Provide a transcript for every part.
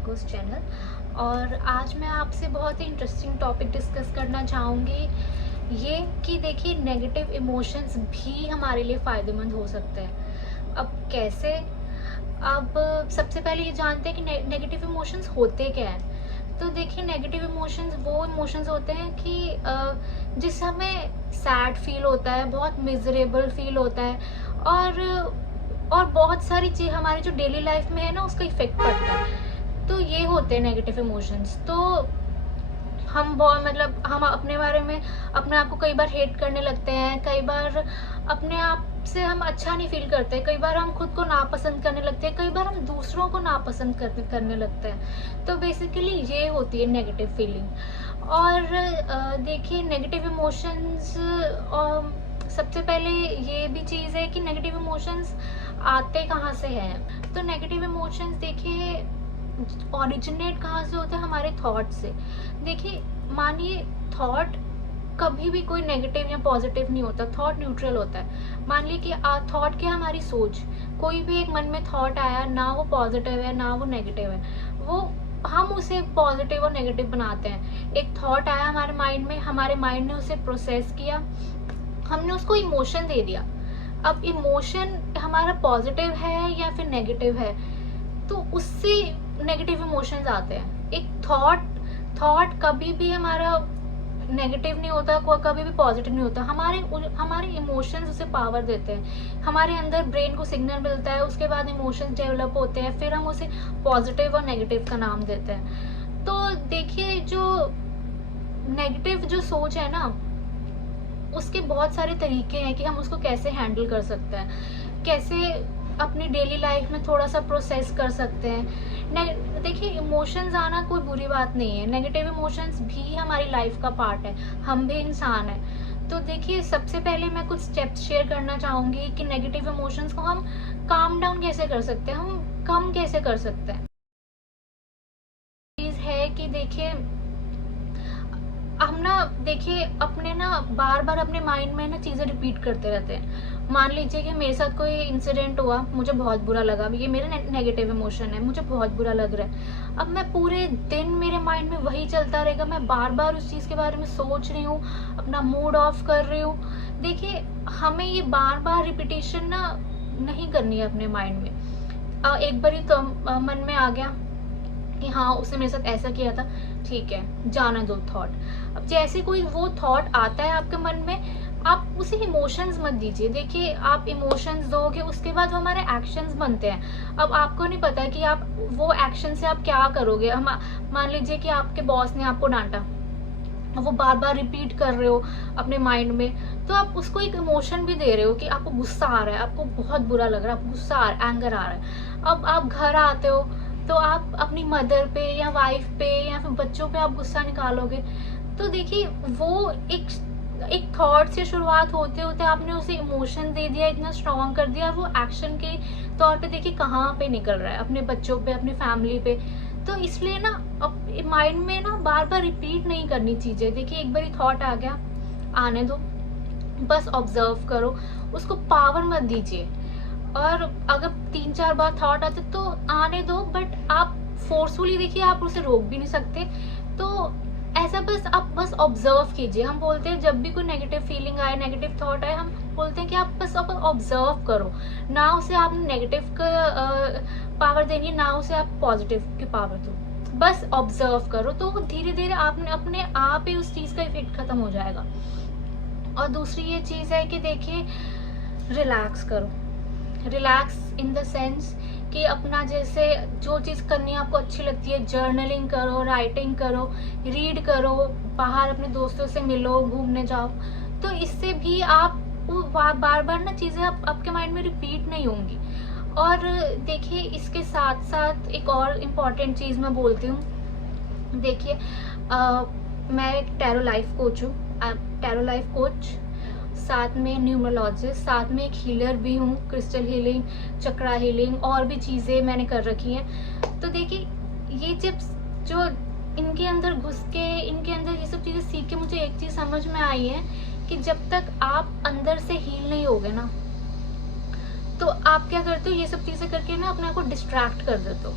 साइकोस channel. और आज मैं आपसे बहुत ही इंटरेस्टिंग टॉपिक डिस्कस करना चाहूँगी, ये कि देखिए नेगेटिव इमोशंस भी हमारे लिए फ़ायदेमंद हो सकते हैं। अब कैसे? अब सबसे पहले ये जानते हैं कि नेगेटिव इमोशंस होते क्या हैं। तो देखिए नेगेटिव इमोशंस वो इमोशंस होते हैं कि जिससे हमें सैड फील होता है, बहुत मिजरेबल फील होता है, और बहुत सारी चीज़ हमारी जो डेली लाइफ में है ना उसका इफेक्ट पड़ता है। तो ये होते हैं नेगेटिव इमोशंस। तो हम बहुत मतलब हम अपने बारे में अपने आप को कई बार हेट करने लगते हैं, कई बार अपने आप से हम अच्छा नहीं फील करते, कई बार हम खुद को नापसंद करने लगते हैं, कई बार हम दूसरों को नापसंद करने लगते हैं। तो बेसिकली ये होती है नेगेटिव फीलिंग। और देखिए नेगेटिव इमोशंस, सबसे पहले ये भी चीज़ है कि नेगेटिव इमोशंस आते कहाँ से हैं। तो नेगेटिव इमोशंस देखिए ओरिजिनेट कहाँ से होते हैं, हमारे थॉट से। देखिए मानिए थॉट कभी भी कोई नेगेटिव या पॉजिटिव नहीं होता, थॉट न्यूट्रल होता है। मान लीजिए कि थॉट क्या, हमारी सोच। कोई भी एक मन में थॉट आया, ना वो पॉजिटिव है ना वो नेगेटिव है, वो हम उसे पॉजिटिव और नेगेटिव बनाते हैं। एक थॉट आया हमारे माइंड में, हमारे माइंड ने उसे प्रोसेस किया, हमने उसको इमोशन दे दिया। अब इमोशन हमारा पॉजिटिव है या फिर नेगेटिव है, तो उससे नेगेटिव इमोशंस आते हैं। एक थॉट कभी भी हमारा नेगेटिव नहीं होता, कभी भी पॉजिटिव नहीं होता। हमारे इमोशंस उसे पावर देते हैं। हमारे अंदर ब्रेन को सिग्नल मिलता है, उसके बाद इमोशंस डेवलप होते हैं, फिर हम उसे पॉजिटिव और नेगेटिव का नाम देते हैं। तो देखिए जो नेगेटिव जो सोच है ना, उसके बहुत सारे तरीके हैं कि हम उसको कैसे हैंडल कर सकते हैं, कैसे अपनी डेली लाइफ में थोड़ा सा प्रोसेस कर सकते हैं। देखिए इमोशंस आना कोई बुरी बात नहीं है, नेगेटिव इमोशंस भी हमारी लाइफ का पार्ट है, हम भी इंसान हैं। तो देखिए सबसे पहले मैं कुछ स्टेप्स शेयर करना चाहूँगी कि नेगेटिव इमोशंस को हम काम डाउन कैसे कर सकते हैं, हम कम कैसे कर सकते हैं। चीज़ है कि देखिए हम ना देखिए अपने ना बार बार अपने माइंड में ना चीज़ें रिपीट करते रहते हैं। मान लीजिए कि मेरे साथ कोई इंसिडेंट हुआ, मुझे बहुत बुरा लगा, ये मेरा नेगेटिव इमोशन है, मुझे बहुत बुरा लग रहा है। अब मैं पूरे दिन मेरे माइंड में वही चलता रहेगा, मैं बार बार उस चीज़ के बारे में सोच रही हूँ, अपना मूड ऑफ कर रही हूँ। देखिए हमें ये बार बार रिपीटेशन ना नहीं करनी है अपने माइंड में। एक बार ही तो मन में आ गया कि हाँ उसने मेरे साथ ऐसा किया था, ठीक है जाना दो थॉट। अब जैसे कोई वो थॉट आता है आपके मन में, आप उसे इमोशंस मत दीजिए। देखिए आप इमोशंस दोगे, उसके बाद हमारे एक्शंस बनते हैं। अब आपको नहीं पता कि आप वो एक्शन से आप क्या करोगे। हम मान लीजिए कि आपके बॉस ने आपको डांटा, वो बार बार रिपीट कर रहे हो अपने माइंड में, तो आप उसको एक इमोशन भी दे रहे हो कि आपको गुस्सा आ रहा है, आपको बहुत बुरा लग रहा है, आपको गुस्सा आ रहा है, एंगर आ रहा है। अब आप घर आते हो तो आप अपनी मदर पे या वाइफ पे या फिर बच्चों पे आप गुस्सा निकालोगे। तो देखिए वो एक थॉट से शुरुआत होते होते आपने उसे इमोशन दे दिया, इतना स्ट्रॉन्ग कर दिया, वो एक्शन के तौर पे देखिए कहाँ पे निकल रहा है, अपने बच्चों पे, अपनी फैमिली पे। तो इसलिए ना अब माइंड में ना बार बार रिपीट नहीं करनी चीजें। देखिए एक बार थॉट आ गया, आने दो, बस ऑब्जर्व करो, उसको पावर मत दीजिए। और अगर 3-4 बार थॉट आते तो आने दो, बट आप फोर्सफुली देखिए आप उसे रोक भी नहीं सकते। तो ऐसा बस आप बस ऑब्जर्व कीजिए। हम बोलते हैं जब भी कोई नेगेटिव फीलिंग आए, नेगेटिव थॉट आए, हम बोलते हैं कि आप बस आप ऑब्जर्व करो, ना उसे आप नेगेटिव का पावर देनी, ना उसे आप पॉजिटिव की पावर दो, बस ऑब्जर्व करो। तो धीरे धीरे आपने अपने आप ही उस चीज़ का इफेक्ट खत्म हो जाएगा। और दूसरी ये चीज़ है कि देखिए रिलैक्स करो। रिलैक्स इन द सेंस कि अपना जैसे जो चीज़ करनी आपको अच्छी लगती है, जर्नलिंग करो, राइटिंग करो, रीड करो, बाहर अपने दोस्तों से मिलो, घूमने जाओ। तो इससे भी आप बार बार ना चीज़ें आपके माइंड में रिपीट नहीं होंगी। और देखिए इसके साथ साथ एक और इम्पॉर्टेंट चीज़ मैं बोलती हूँ। देखिए मैं एक टैरो लाइफ कोच हूँ, टैरो लाइफ कोच, साथ में न्यूमरोलॉजिस्ट, साथ में एक हीलर भी हूँ, क्रिस्टल हीलिंग, चक्रा हीलिंग, और भी चीज़ें मैंने कर रखी हैं। तो देखिए ये टिप्स जो इनके अंदर घुस के, इनके अंदर ये सब चीज़ें सीख के मुझे एक चीज़ समझ में आई है कि जब तक आप अंदर से हील नहीं होगे ना, तो आप क्या करते हो, ये सब चीज़ें करके ना अपने आप को डिस्ट्रैक्ट कर देते हो।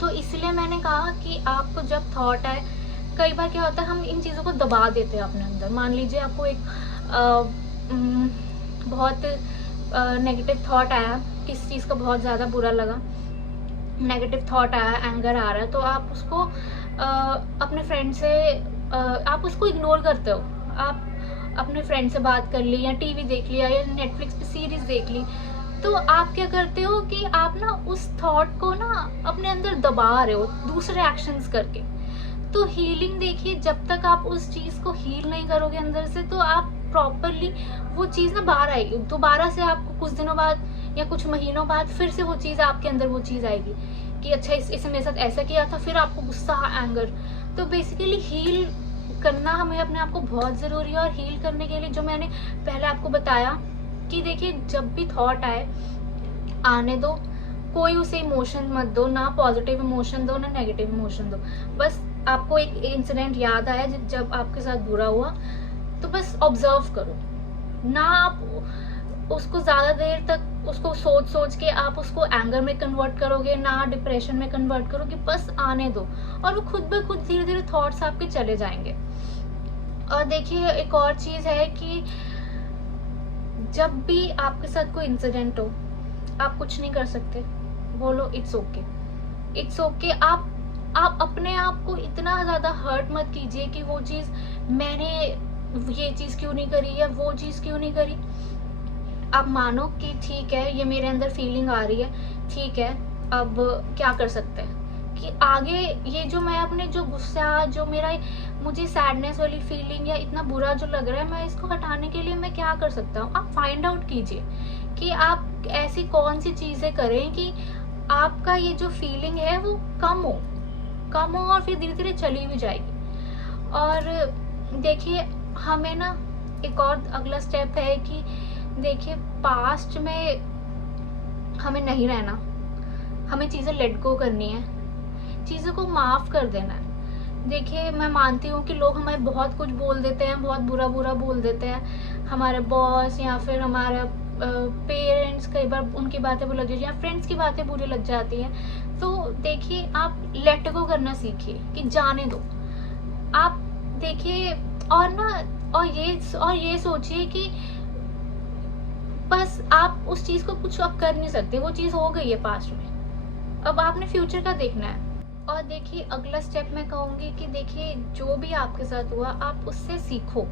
तो इसलिए मैंने कहा कि आपको जब थॉट आए, कई बार क्या होता है हम इन चीज़ों को दबा देते हैं अपने अंदर। मान लीजिए आपको एक उम, बहुत नेगेटिव थॉट आया, किसी चीज़ का बहुत ज़्यादा बुरा लगा, नेगेटिव थॉट आया, एंगर आ रहा है, तो आप उसको अपने फ्रेंड से आप उसको इग्नोर करते हो। आप अपने फ्रेंड से बात कर ली, या टीवी देख लिया, या नेटफ्लिक्स पे सीरीज देख ली। तो आप क्या करते हो कि आप ना उस थॉट को ना अपने अंदर दबा रहे हो दूसरे एक्शंस करके। तो हीलिंग देखिए, जब तक आप उस चीज़ को हील नहीं करोगे अंदर से, तो आप प्रॉपरली वो चीज़ ना बाहर आएगी दोबारा से। आपको कुछ दिनों बाद या कुछ महीनों बाद फिर से वो चीज़ आपके अंदर वो चीज़ आएगी कि अच्छा इसने मेरे साथ ऐसा किया था, फिर आपको गुस्सा, एंगर। तो बेसिकली हील करना हमें अपने आप को बहुत ज़रूरी है। और हील करने के लिए जो मैंने पहले आपको बताया कि देखिए, जब भी थॉट आए, आने दो, कोई उसे इमोशन मत दो, ना पॉजिटिव इमोशन दो ना नेगेटिव इमोशन दो। बस आपको एक इंसिडेंट याद आया जब आपके साथ बुरा हुआ, तो बस ऑब्जर्व करो। ना आप उसको ज़्यादा देर तक उसको सोच सोच के आप उसको एंगर में कन्वर्ट करोगे, ना डिप्रेशन में कन्वर्ट करोगे। बस आने दो, और वो खुद ब खुद धीरे धीरे थॉट्स आपके चले जाएंगे। और देखिए, एक और चीज़ है कि जब भी आपके साथ कोई इंसिडेंट हो, आप कुछ नहीं कर सकते, बोलो इट्स ओके, इट्स ओके। आप अपने आप को इतना ज़्यादा हर्ट मत कीजिए कि वो चीज़ मैंने ये चीज़ क्यों नहीं करी या वो चीज़ क्यों नहीं करी। आप मानो कि ठीक है, ये मेरे अंदर फीलिंग आ रही है, ठीक है, अब क्या कर सकते हैं कि आगे ये जो मैं अपने जो गुस्सा, जो मेरा मुझे सैडनेस वाली फीलिंग या इतना बुरा जो लग रहा है, मैं इसको हटाने के लिए मैं क्या कर सकता हूँ। आप फाइंड आउट कीजिए कि आप ऐसी कौन सी चीज़ें करें कि आपका ये जो फीलिंग है वो कम हो और फिर धीरे धीरे चली भी जाएगी। और देखिए, हमें ना एक और अगला स्टेप है कि देखिए, पास्ट में हमें नहीं रहना, हमें चीज़ें लेट गो करनी है, चीज़ों को माफ़ कर देना है। देखिए, मैं मानती हूँ कि लोग हमें बहुत कुछ बोल देते हैं, बहुत बुरा बुरा बोल देते हैं, हमारे बॉस या फिर हमारे पेरेंट्स, कई बार उनकी बातें बुरी लग जाती हैं, या फ्रेंड्स की बातें बुरी लग जाती हैं। तो देखिए, आप लेट गो करना सीखिए कि जाने दो। आप देखिए, और ना और ये सोचिए कि बस आप उस चीज़ को कुछ अब कर नहीं सकते, वो चीज़ हो गई है पास्ट में, अब आपने फ्यूचर का देखना है। और देखिए, अगला स्टेप मैं कहूँगी कि देखिए, जो भी आपके साथ हुआ, आप उससे सीखो,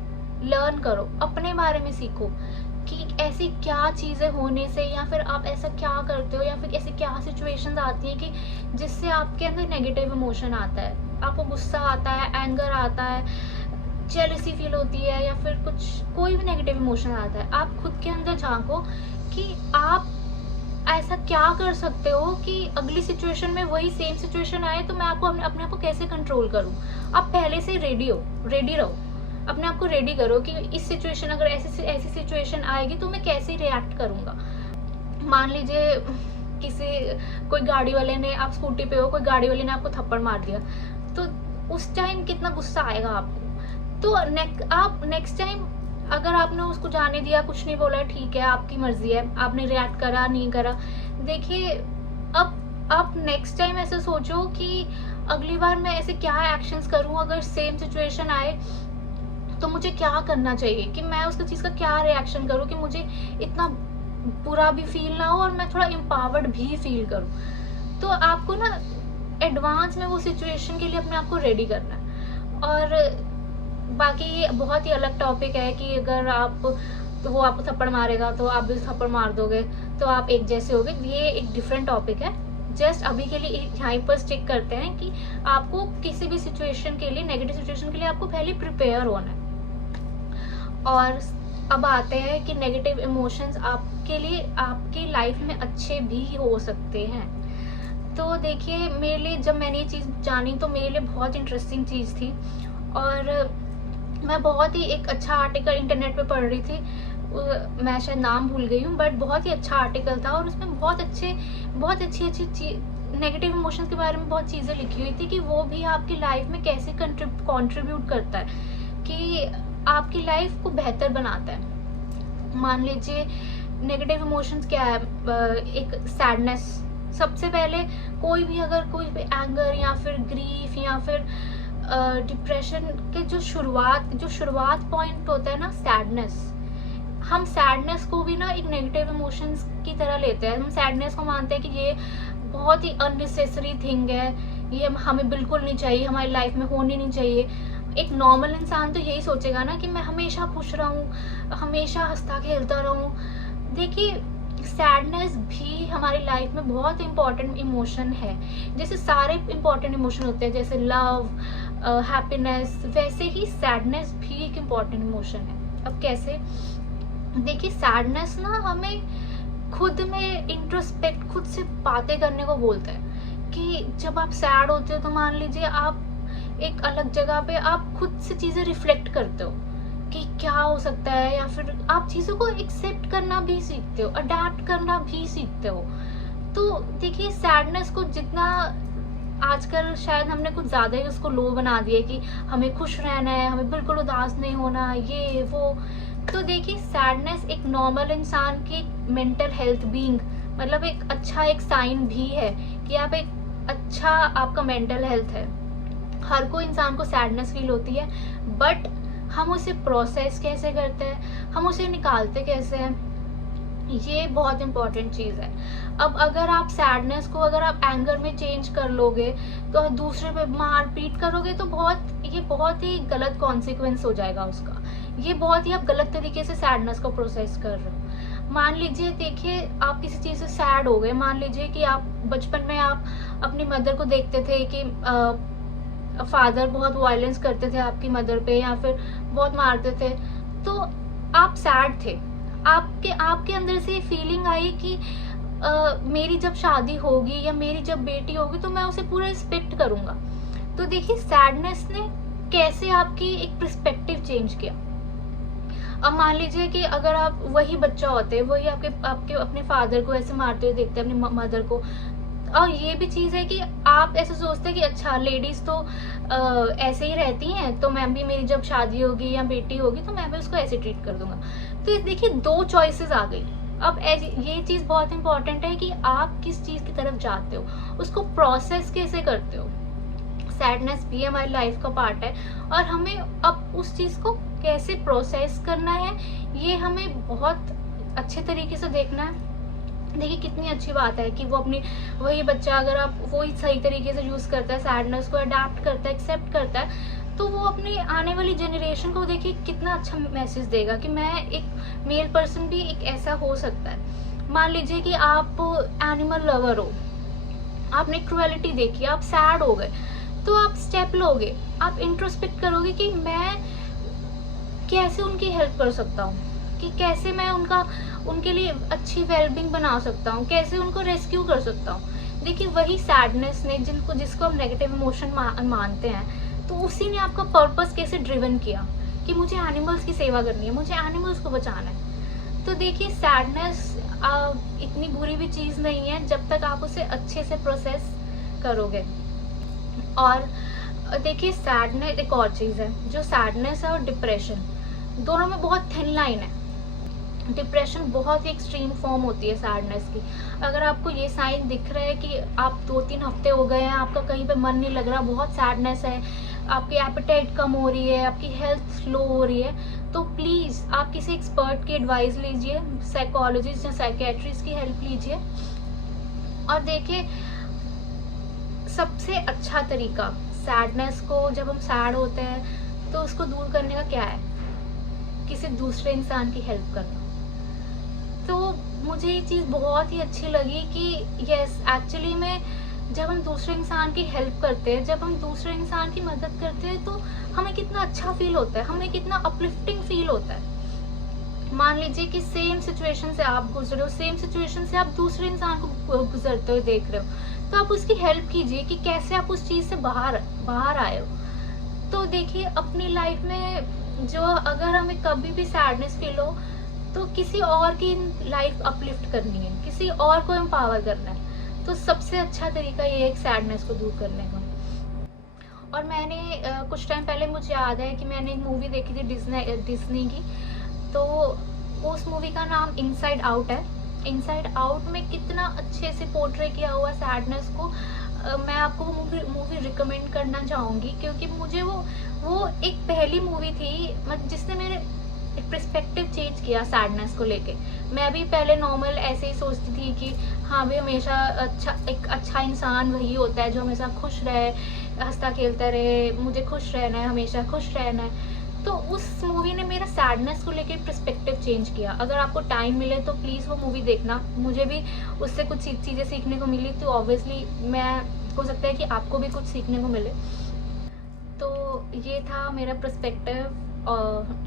लर्न करो, अपने बारे में सीखो कि ऐसी क्या चीज़ें होने से, या फिर आप ऐसा क्या करते हो, या फिर ऐसी क्या सिचुएशंस आती हैं कि जिससे आपके अंदर नेगेटिव इमोशन आता है, आपको गुस्सा आता है, एंगर आता है, जेलसी फील होती है, या फिर कुछ कोई भी नेगेटिव इमोशन आता है। आप खुद के अंदर झांको कि आप ऐसा क्या कर सकते हो कि अगली सिचुएशन में वही सेम सिचुएशन आए तो मैं आपको अपने आप को कैसे कंट्रोल करूं। आप पहले से रेडी रहो, अपने आप को रेडी करो कि इस सिचुएशन, अगर ऐसी सिचुएशन आएगी तो मैं कैसे रिएक्ट करूंगा। मान लीजिए कोई गाड़ी वाले ने, आप स्कूटी पे हो, कोई गाड़ी वाले ने आपको थप्पड़ मार दिया, तो उस टाइम कितना गुस्सा आएगा आपको। तो आप नेक्स्ट टाइम, अगर आपने उसको जाने दिया, कुछ नहीं बोला, ठीक है, आपकी मर्जी है, आपने रिएक्ट करा नहीं करा, देखिए, अब आप नेक्स्ट टाइम ऐसा सोचो कि अगली बार मैं ऐसे क्या एक्शंस करूं, अगर सेम सिचुएशन आए तो मुझे क्या करना चाहिए, कि मैं उसका चीज़ का क्या रिएक्शन करूं कि मुझे इतना बुरा भी फील ना हो और मैं थोड़ा एम्पावर्ड भी फील करूं। तो आपको ना एडवांस में वो सिचुएशन के लिए अपने आप को रेडी करना है। और बाकी ये बहुत ही अलग टॉपिक है कि अगर तो वो आपको थप्पड़ मारेगा तो आप भी थप्पड़ मार दोगे तो आप एक जैसे होगे, ये एक डिफरेंट टॉपिक है। जस्ट अभी के लिए यहाँ पर स्टिक करते हैं कि आपको किसी भी सिचुएशन के लिए, नेगेटिव सिचुएशन के लिए आपको पहले प्रिपेयर होना है। और अब आते हैं कि नेगेटिव इमोशंस आपके लिए, आपकी लाइफ में अच्छे भी हो सकते हैं। तो देखिए, मेरे लिए जब मैंने ये चीज़ जानी तो मेरे लिए बहुत इंटरेस्टिंग चीज़ थी। और मैं बहुत ही एक अच्छा आर्टिकल इंटरनेट पे पढ़ रही थी, मैं शायद नाम भूल गई हूँ, बट बहुत ही अच्छा आर्टिकल था और उसमें बहुत अच्छी नेगेटिव इमोशंस के बारे में बहुत चीज़ें लिखी हुई थी कि वो भी आपकी लाइफ में कैसे कंट्रीब्यूट करता है, कि आपकी लाइफ को बेहतर बनाता है। मान लीजिए, नेगेटिव इमोशंस क्या है, एक सबसे पहले कोई भी अगर कोई भी एंगर या फिर ग्रीफ या फिर डिप्रेशन के जो शुरुआत पॉइंट होता है ना, सैडनेस, हम सैडनेस को भी ना एक नेगेटिव इमोशंस की तरह लेते हैं। हम सैडनेस को मानते हैं कि ये बहुत ही अननेसेसरी थिंग है, ये हमें बिल्कुल नहीं चाहिए, हमारी लाइफ में होनी नहीं चाहिए। एक नॉर्मल इंसान तो यही सोचेगा ना कि मैं हमेशा खुश रहूं, हमेशा हंसता खेलता रहूं। देखिए, सैडनेस भी हमारी लाइफ में बहुत इंपॉर्टेंट इमोशन है। जैसे सारे इंपॉर्टेंट इमोशन होते हैं, जैसे लव, हैप्पीनेस, वैसे ही सैडनेस भी एक इम्पॉर्टेंट इमोशन है। अब कैसे? देखिए, सैडनेस ना हमें खुद में इंट्रोस्पेक्ट, खुद से बातें करने को बोलता है। कि जब आप सैड होते हो तो मान लीजिए आप एक अलग जगह पे आप खुद से चीज़ें रिफ्लेक्ट करते हो कि क्या हो सकता है, या फिर आप चीज़ों को एक्सेप्ट करना भी सीखते हो, अडेप्ट करना भी सीखते हो। तो देखिए, सैडनेस को जितना आजकल शायद हमने कुछ ज़्यादा ही उसको लो बना दिया कि हमें खुश रहना है, हमें बिल्कुल उदास नहीं होना, ये वो। तो देखिए, सैडनेस एक नॉर्मल इंसान की मेंटल हेल्थ बीइंग, मतलब एक अच्छा एक साइन भी है कि आप एक अच्छा, आपका मेंटल हेल्थ है। हर कोई इंसान को सैडनेस फील होती है, बट हम उसे प्रोसेस कैसे करते हैं, हम उसे निकालते कैसे हैं, ये बहुत इंपॉर्टेंट चीज़ है। अब अगर आप सैडनेस को अगर आप एंगर में चेंज कर लोगे, तो दूसरे पे मार पीट करोगे, तो ये बहुत ही गलत कॉन्सिक्वेंस हो जाएगा उसका। ये बहुत ही आप गलत तरीके से सैडनेस को प्रोसेस कर रहे हो। मान लीजिए, देखिए, आप किसी चीज़ से सैड हो गए। मान लीजिए कि आप बचपन में आप अपनी मदर को देखते थे कि फादर बहुत वायलेंस करते थे आपकी मदर पे, या फिर बहुत मारते थे, तो आप सैड थे। आपके अंदर से फीलिंग आई कि मेरी जब शादी होगी या मेरी जब बेटी होगी तो मैं उसे पूरा रिस्पेक्ट करूंगा। तो देखिए, सैडनेस ने कैसे आपकी एक पर्सपेक्टिव चेंज किया। अब मान लीजिए कि अगर आप वही बच्चा होते, वही आपके अपने फादर को ऐसे मारते हुए देखते हैं, अपनी मदर को, और ये भी चीज़ है कि आप ऐसे सोचते हैं कि अच्छा, लेडीज तो ऐसे ही रहती हैं, तो मैं भी, मेरी जब शादी होगी या बेटी होगी तो मैं भी उसको ऐसे ट्रीट कर दूंगा। तो देखिए, दो चॉइसेस आ गई। अब ये चीज़ बहुत इंपॉर्टेंट है कि आप किस चीज़ की तरफ जाते हो, उसको प्रोसेस कैसे करते हो। सैडनेस भी हमारी लाइफ का पार्ट है, और हमें अब उस चीज़ को कैसे प्रोसेस करना है, ये हमें बहुत अच्छे तरीके से देखना है। देखिए, कितनी अच्छी बात है कि वही बच्चा, अगर आप वही सही तरीके से यूज़ करता है, सैडनेस को अडेप्ट करता है, एक्सेप्ट करता है, तो वो अपनी आने वाली जनरेशन को देखिए कितना अच्छा मैसेज देगा कि मैं एक मेल पर्सन भी एक ऐसा हो सकता है। मान लीजिए कि आप एनिमल लवर हो, आपने क्रुएलिटी देखी, आप सैड हो गए, तो आप स्टेप लोगे, आप इंट्रोस्पेक्ट करोगे कि मैं कैसे उनकी हेल्प कर सकता हूँ, कि कैसे मैं उनके लिए अच्छी वेलबींग बना सकता हूँ, कैसे उनको रेस्क्यू कर सकता हूँ। देखिए, वही सैडनेस ने जिसको हम नेगेटिव इमोशन मानते हैं, तो उसी ने आपका पर्पस कैसे ड्रिवन किया कि मुझे एनिमल्स की सेवा करनी है, मुझे एनिमल्स को बचाना है। तो देखिए, सैडनेस इतनी बुरी भी चीज़ नहीं है जब तक आप उसे अच्छे से प्रोसेस करोगे। और देखिए, सैडनेस एक और चीज़ है, जो सैडनेस है और डिप्रेशन, दोनों में बहुत थिन लाइन है। डिप्रेशन बहुत ही एक्सट्रीम फॉर्म होती है सैडनेस की। अगर आपको ये साइन दिख रहा है कि आप 2-3 हफ्ते हो गए हैं, आपका कहीं पे मन नहीं लग रहा, बहुत सैडनेस है, आपकी एपेटाइट कम हो रही है, आपकी हेल्थ स्लो हो रही है, तो प्लीज़ आप किसी एक्सपर्ट की एडवाइस लीजिए, साइकोलॉजिस्ट या साइकेट्रिस्ट की हेल्प लीजिए। और देखिए, सबसे अच्छा तरीका सैडनेस को, जब हम सैड होते हैं तो उसको दूर करने का क्या है? किसी दूसरे इंसान की हेल्प करना। तो मुझे ये चीज़ बहुत ही अच्छी लगी कि यस, एक्चुअली में जब हम दूसरे इंसान की हेल्प करते हैं, जब हम दूसरे इंसान की मदद करते हैं, तो हमें कितना अच्छा फील होता है, हमें कितना अपलिफ्टिंग फील होता है। मान लीजिए कि सेम सिचुएशन से आप गुजरे हो, सेम सिचुएशन से आप दूसरे इंसान को गुजरते हुए देख रहे हो, तो आप उसकी हेल्प कीजिए कि कैसे आप उस चीज़ से बाहर आए हो। तो देखिए, अपनी लाइफ में जो, अगर हमें कभी भी सैडनेस फील हो, तो किसी और की लाइफ अपलिफ्ट करनी है, किसी और को एम्पावर करना है, तो सबसे अच्छा तरीका ये है एक सैडनेस को दूर करने का। और मैंने कुछ टाइम पहले, मुझे याद है कि मैंने एक मूवी देखी थी डिज्नी की, तो उस मूवी का नाम इनसाइड आउट है। इनसाइड आउट में कितना अच्छे से पोर्ट्रे किया हुआ सैडनेस को। मैं आपको वो मूवी रिकमेंड करना चाहूँगी, क्योंकि मुझे वो एक पहली मूवी थी जिसने मेरे पर्सपेक्टिव चेंज किया सैडनेस को लेके। मैं भी पहले नॉर्मल ऐसे ही सोचती थी कि हाँ भाई, हमेशा एक अच्छा इंसान वही होता है जो हमेशा खुश रहे, हंसता खेलता रहे, मुझे खुश रहना है, हमेशा खुश रहना है। तो उस मूवी ने मेरा सैडनेस को लेके पर्सपेक्टिव चेंज किया। अगर आपको टाइम मिले तो प्लीज़ वो मूवी देखना। मुझे भी उससे कुछ चीज़ें सीखने को मिली, तो ऑब्वियसली मैं हो सकता है कि आपको भी कुछ सीखने को मिले। तो ये था मेरा पर्सपेक्टिव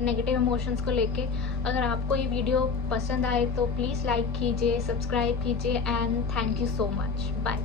नेगेटिव इमोशंस को लेके। अगर आपको ये वीडियो पसंद आए तो प्लीज़ लाइक कीजिए, सब्सक्राइब कीजिए, and thank you so much. Bye.